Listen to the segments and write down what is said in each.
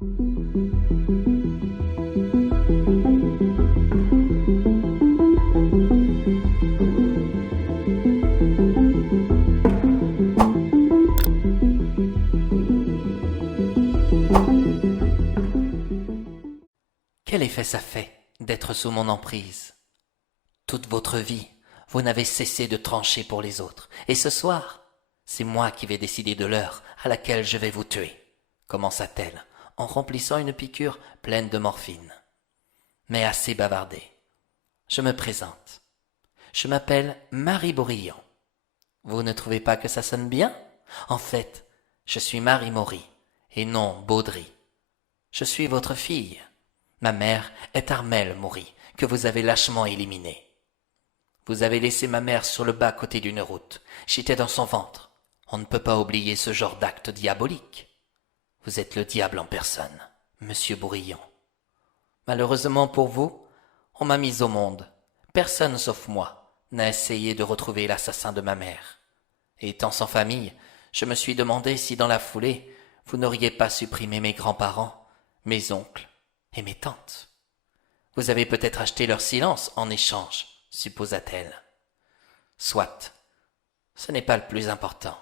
Quel effet ça fait d'être sous mon emprise? Toute votre vie, vous n'avez cessé de trancher pour les autres. Et ce soir, c'est moi qui vais décider de l'heure à laquelle je vais vous tuer, commença-t-elle en remplissant une piqûre pleine de morphine. Mais assez bavardé. Je me présente. Je m'appelle Marie Bourillon. Vous ne trouvez pas que ça sonne bien? En fait, je suis Marie Maury, et non Baudry. Je suis votre fille. Ma mère est Armelle Maury, que vous avez lâchement éliminée. Vous avez laissé ma mère sur le bas-côté d'une route. J'étais dans son ventre. On ne peut pas oublier ce genre d'acte diabolique. Vous êtes le diable en personne, monsieur Bourillon. Malheureusement pour vous, on m'a mise au monde. Personne sauf moi n'a essayé de retrouver l'assassin de ma mère. Et étant sans famille, je me suis demandé si dans la foulée, vous n'auriez pas supprimé mes grands-parents, mes oncles et mes tantes. Vous avez peut-être acheté leur silence en échange, supposa-t-elle. Soit, ce n'est pas le plus important.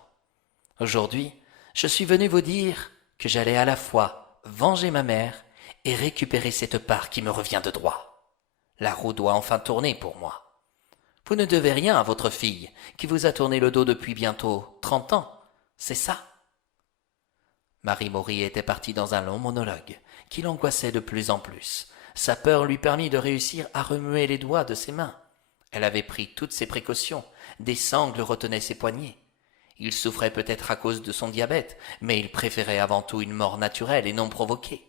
Aujourd'hui, je suis venu vous dire que j'allais à la fois venger ma mère et récupérer cette part qui me revient de droit. La roue doit enfin tourner pour moi. Vous ne devez rien à votre fille, qui vous a tourné le dos depuis bientôt 30 ans, c'est ça? Marie Maury était partie dans un long monologue, qui l'angoissait de plus en plus. Sa peur lui permit de réussir à remuer les doigts de ses mains. Elle avait pris toutes ses précautions, des sangles retenaient ses poignets. Il souffrait peut-être à cause de son diabète, mais il préférait avant tout une mort naturelle et non provoquée.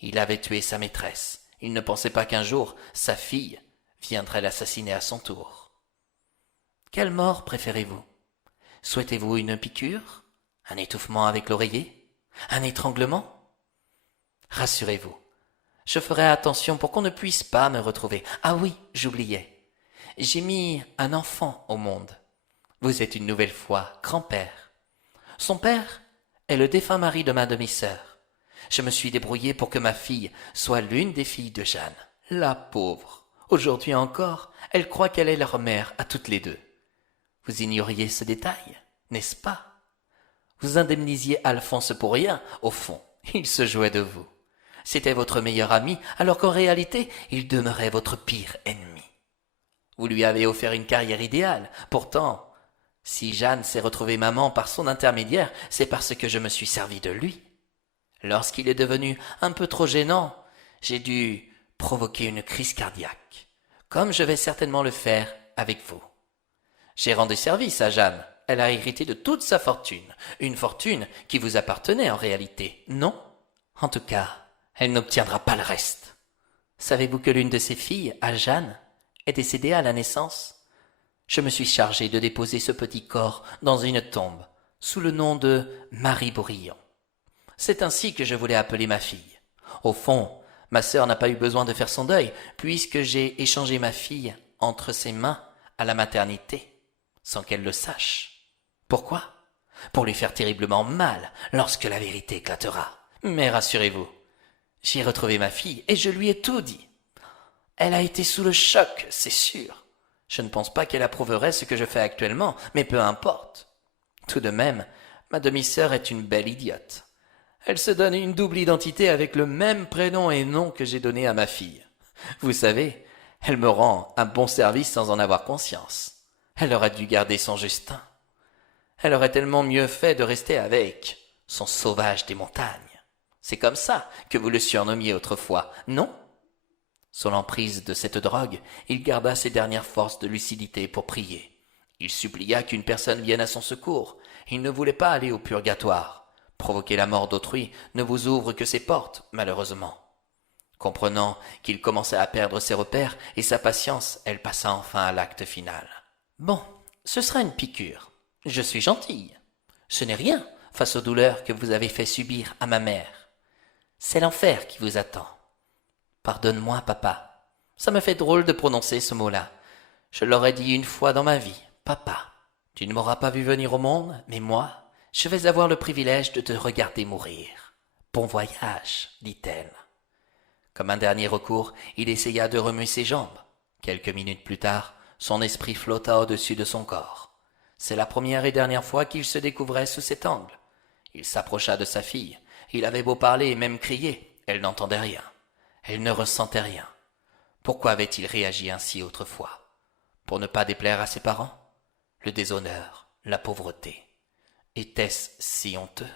Il avait tué sa maîtresse. Il ne pensait pas qu'un jour, sa fille viendrait l'assassiner à son tour. Quelle mort préférez-vous? Souhaitez-vous une piqûre? Un étouffement avec l'oreiller? Un étranglement? Rassurez-vous, je ferai attention pour qu'on ne puisse pas me retrouver. Ah oui, j'oubliais. J'ai mis un enfant au monde. Vous êtes une nouvelle fois grand-père. Son père est le défunt mari de ma demi-sœur. Je me suis débrouillé pour que ma fille soit l'une des filles de Jeanne. La pauvre. Aujourd'hui encore, elle croit qu'elle est leur mère à toutes les deux. Vous ignoriez ce détail, n'est-ce pas? Vous indemnisiez Alphonse pour rien, au fond. Il se jouait de vous. C'était votre meilleur ami, alors qu'en réalité, il demeurait votre pire ennemi. Vous lui avez offert une carrière idéale. Pourtant, si Jeanne s'est retrouvée maman par son intermédiaire, c'est parce que je me suis servi de lui. Lorsqu'il est devenu un peu trop gênant, j'ai dû provoquer une crise cardiaque, comme je vais certainement le faire avec vous. J'ai rendu service à Jeanne. Elle a hérité de toute sa fortune, une fortune qui vous appartenait en réalité, non? En tout cas, elle n'obtiendra pas le reste. Savez-vous que l'une de ses filles, à Jeanne, est décédée à la naissance? Je me suis chargé de déposer ce petit corps dans une tombe, sous le nom de Marie Bourillon. C'est ainsi que je voulais appeler ma fille. Au fond, ma sœur n'a pas eu besoin de faire son deuil, puisque j'ai échangé ma fille entre ses mains à la maternité, sans qu'elle le sache. Pourquoi? Pour lui faire terriblement mal lorsque la vérité éclatera. Mais rassurez-vous, j'ai retrouvé ma fille et je lui ai tout dit. Elle a été sous le choc, c'est sûr. Je ne pense pas qu'elle approuverait ce que je fais actuellement, mais peu importe. Tout de même, ma demi-sœur est une belle idiote. Elle se donne une double identité avec le même prénom et nom que j'ai donné à ma fille. Vous savez, elle me rend un bon service sans en avoir conscience. Elle aurait dû garder son Justin. Elle aurait tellement mieux fait de rester avec son sauvage des montagnes. C'est comme ça que vous le surnommiez autrefois, non? Sous l'emprise de cette drogue, il garda ses dernières forces de lucidité pour prier. Il supplia qu'une personne vienne à son secours. Il ne voulait pas aller au purgatoire. Provoquer la mort d'autrui ne vous ouvre que ses portes, malheureusement. Comprenant qu'il commençait à perdre ses repères et sa patience, elle passa enfin à l'acte final. Bon, ce sera une piqûre. Je suis gentille. Ce n'est rien face aux douleurs que vous avez fait subir à ma mère. C'est l'enfer qui vous attend. Pardonne-moi, papa. Ça me fait drôle de prononcer ce mot-là. Je l'aurais dit une fois dans ma vie. Papa, tu ne m'auras pas vu venir au monde, mais moi, je vais avoir le privilège de te regarder mourir. Bon voyage, dit-elle. Comme un dernier recours, il essaya de remuer ses jambes. Quelques minutes plus tard, son esprit flotta au-dessus de son corps. C'est la première et dernière fois qu'il se découvrait sous cet angle. Il s'approcha de sa fille. Il avait beau parler et même crier, elle n'entendait rien. Elle ne ressentait rien. Pourquoi avait-il réagi ainsi autrefois? Pour ne pas déplaire à ses parents? Le déshonneur, la pauvreté. Était-ce si honteux?